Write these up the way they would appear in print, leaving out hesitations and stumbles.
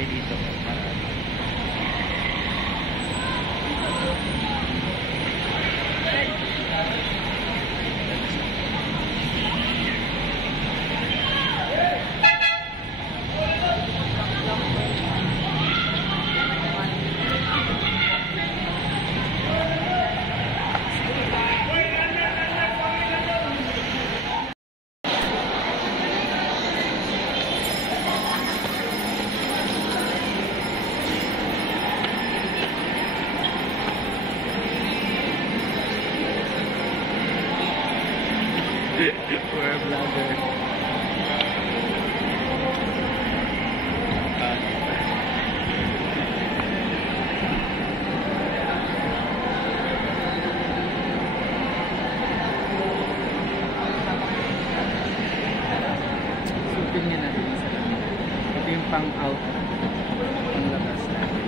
tayo dito. We're a vlogger. Supin niya natin sa lamin. Ito yung pang-out. Pang-labas natin.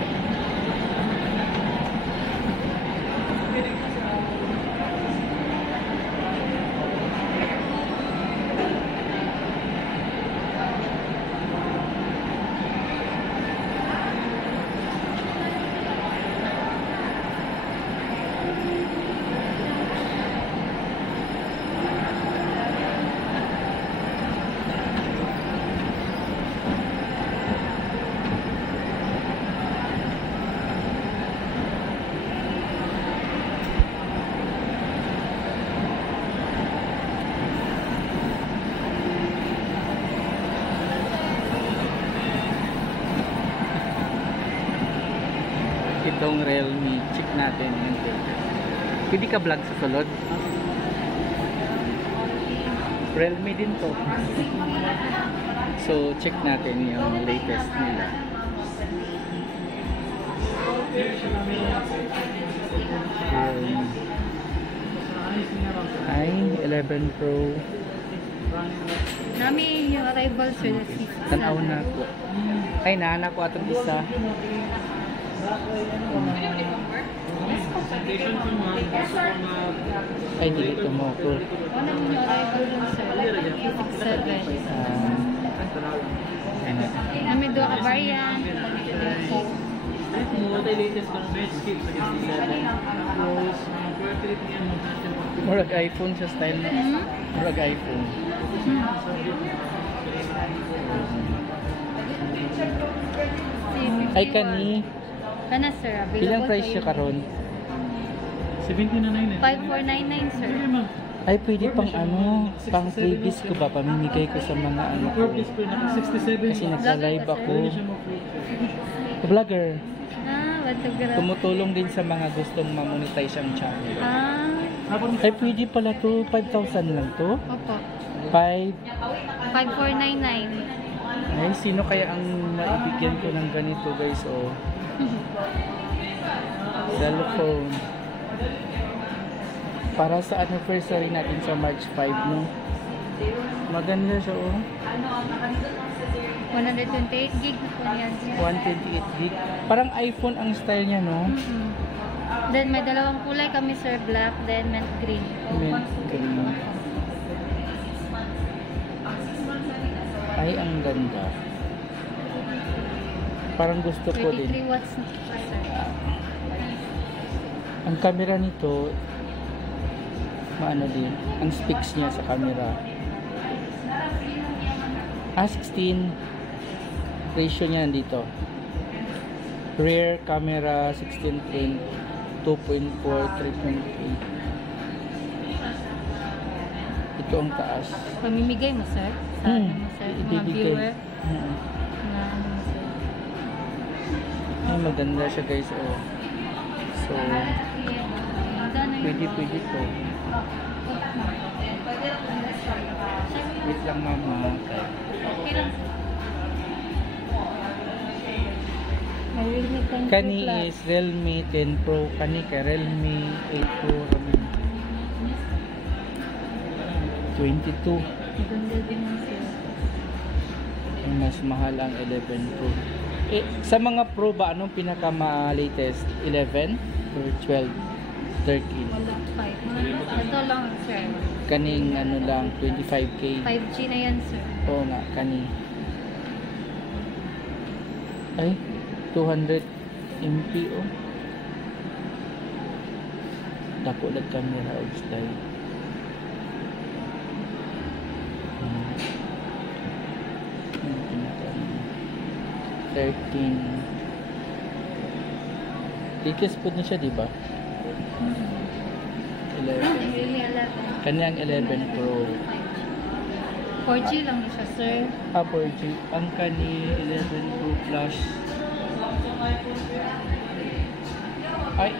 Itong Realme, check natin yung filter. Pwede ka vlog sa sulod? Realme din to. So, check natin yung latest nila. Ay, 11 Pro. Nami yung arrival sir. Tanaw na ako. Ay, nahanap ko atong isa. Ay, dito mo ko. Ano yung arrival dun sir? 867. Nami doon ka variant. Murag iPhone sa style na. Murag iPhone. Ay, kani. Kana sir, available. Ilang price siya karon? 17.99 5499 sir. Ay, pwede pang ano, pang freebies ko ba? Pamimigay ko sa mga ano ko. Kasi nagsa-live ako. Vlogger. What's Tumutulong din sa mga gustong ma-monetize ang channel. Ah, Ay, pwede pala to. 5,000 lang to. opo. 5499. Ay, sino kaya ang maibigyan ko ng ganito, guys? Oh. Cellphone. Para sa anniversary natin sa March 5, no? Maganda siya, oh. 128 gig po yan sir. 128 gig. Parang iPhone ang style niya, no? Then may dalawang kulay kami sir, black, then mint green. Mint green. Ay, ang ganda. Parang gusto ko din. 23 watts na po siya sir. Ang camera nito, maano din, ang specs niya sa camera. 16 ratio niya dito. Rear camera 16 frame 2.4 3.8. Ito ang taas. Pamimigay mo sir? Sa ano mo sir? Mga Ibibigay. viewer? Na ano mo sir? Ay, maganda siya, guys. Oh. So, pwede to. Wait lang, mama. Okay lang. May Realme 10 Kani Pro Plus. is Realme 10 Pro. Kani ka Realme 8 Pro. 22. Maganda din mo sir. Ang mas mahal ang 11 Pro. Sa mga Pro ba, anong pinaka-latest? 11 or 12? 13? Wala 5. Ito lang sir. Kaning ano lang, 25K. 5G na yan sir. Oo nga, kani. Ay, 200 MP oh. Dako lang camera og style. Hmm. 13. Tikas po na siya, di ba? 11. Really 11. Kanyang 11 Pro. 4G lang ni siya, sir. 4G. Ang kani 11 Pro Plus. Ay,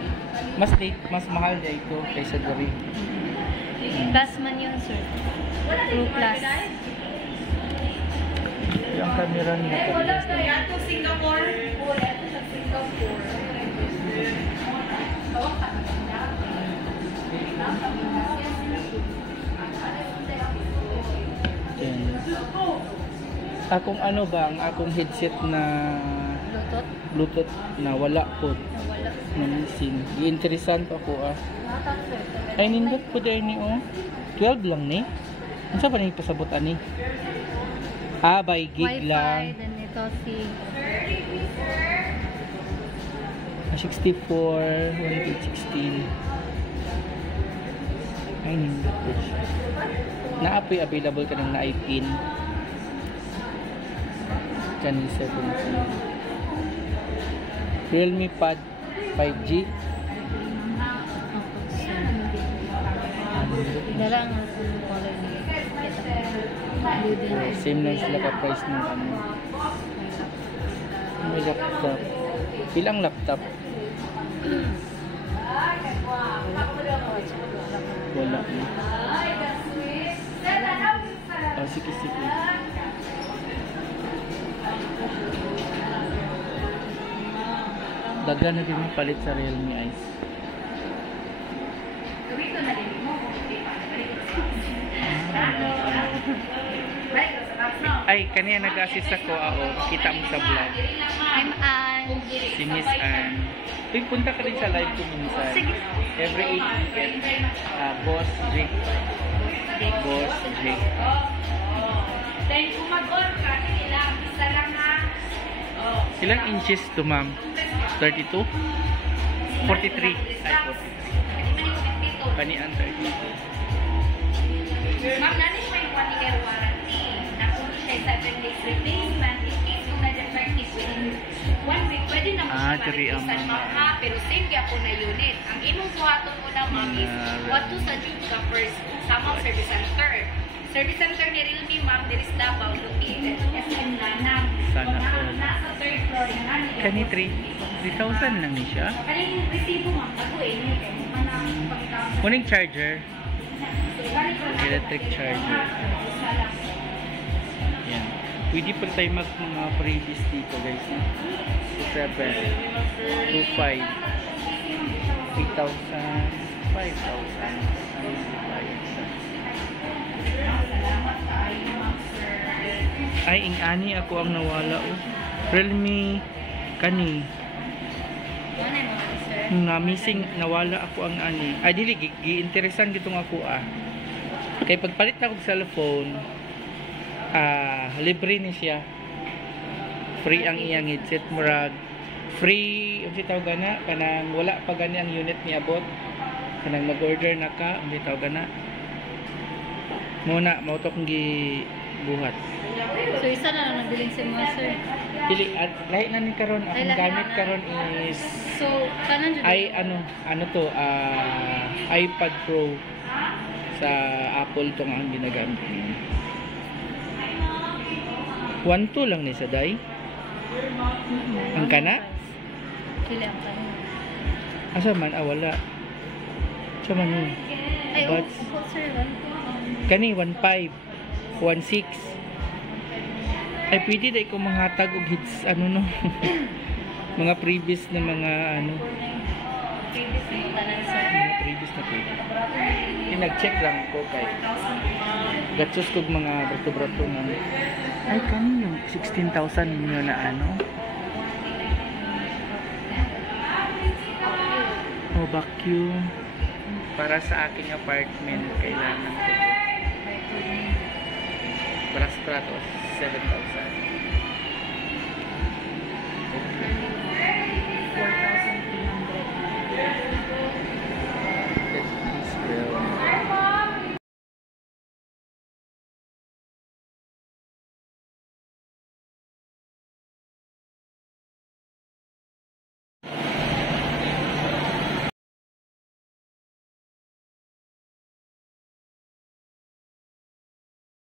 mas mahal na ito kaysa dari. Plus man yun, sir. Pro Plus. Yung camera niya parehas lang. Ito Singapore. Ito sa Singapore. Yan. Akong ano ba, ang akong headset na Bluetooth. Bluetooth na wala po. Wala. Namisin. Interesant ako ah. Nakatap, sir. Ay, nindot po dahil ni oh. 12 lang ni. Ano sa ba na ipasabot ani? Ah, by gig Wi-Fi, lang. then ito si 64, 116. Ay, nindot po siya. Na-apoy available ka ng na-ipin. Kanin 17. Realme Pad 5G. dala ang color niya. Blue din. Same lang sila ka-price ng ano. May laptop. Ilang laptop? Wala na. Oh, sige. Daga na din mapalit sa Realme Eyes. Ay, kanina nag-assist ako. Kita mo sa vlog. I'm Ann. Si Miss Ann. Uy, punta ka rin sa live ko minsan. Sige. Every 8 weekend. Boss Jake. Boss Jake. Then kumagol ka nila. Isa lang na. Ilang inches to, ma'am? 32? 43. Ay, 43. Kanian 32. Ma'am, nani siya yung 1 year warranty. Nakuha siya yung 7 days replacement. In case kung na-defective within 1 week, pwede na mo siya diri ang ma-replacean, ma'am, mga- ha? Pero same kaya po na unit. Ang imong buhaton mo na, ma'am, is Mga- what to sa Jude ka first sa mga service center. Service center ni Realme, ma'am, there is Davao located. SM Lanang. Sana So, all. nasa third floor na nani. Kani 3,000 lang ni siya. Kaling resibo, ma'am, ako eh. Kuning charger. Electric charger. Yan. Pwede pa tayo mag mga previous dito, guys. 7, 2,500, 3,000, 5,000. Ay, ingani ako ang nawala oh. Realme kani. Yan ay mga sir. Nga missing nawala ako ang ani. Ay dili gi-interesan gitong ako ah. Kay pagpalit na ko og cellphone, libre ni siya. Free ang iyang headset murag. Free, ang tawag gana kanang wala pa gani ang unit ni abot. Kanang mag-order na ka, ang tawag gana. Muna mao to kong gibuhat. So, isa na lang nabiling si mga sir. Dili at lahi na ni karon Ay, ang lahi gamit na. karon is So, kanan dyan. ay ano to iPad Pro sa Apple to nga ang ginagamit niya. 1.2 lang ni sa day. Ang kana? Kili ang kanan. Asa man wala. Sa man yun. Ay, But opo sir. kani 1.5, 1.6. Ay pwede dai ko manghatag og hits ano no. Mga previous na mga ano, Kanan sir. mga previous na pwede. Nag-check lang ko kay gatsos kog mga brato-brato nga. Ay kani yung 16,000 ninyo na ano. Oh, vacuum. Para sa aking apartment kailangan ko. Para sa trato 7,000.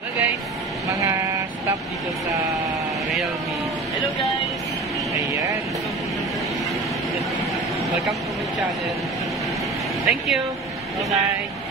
Hello guys, mga staff dito sa Realme. Hello guys! Ayan. Welcome to my channel. Thank you. Bye-bye.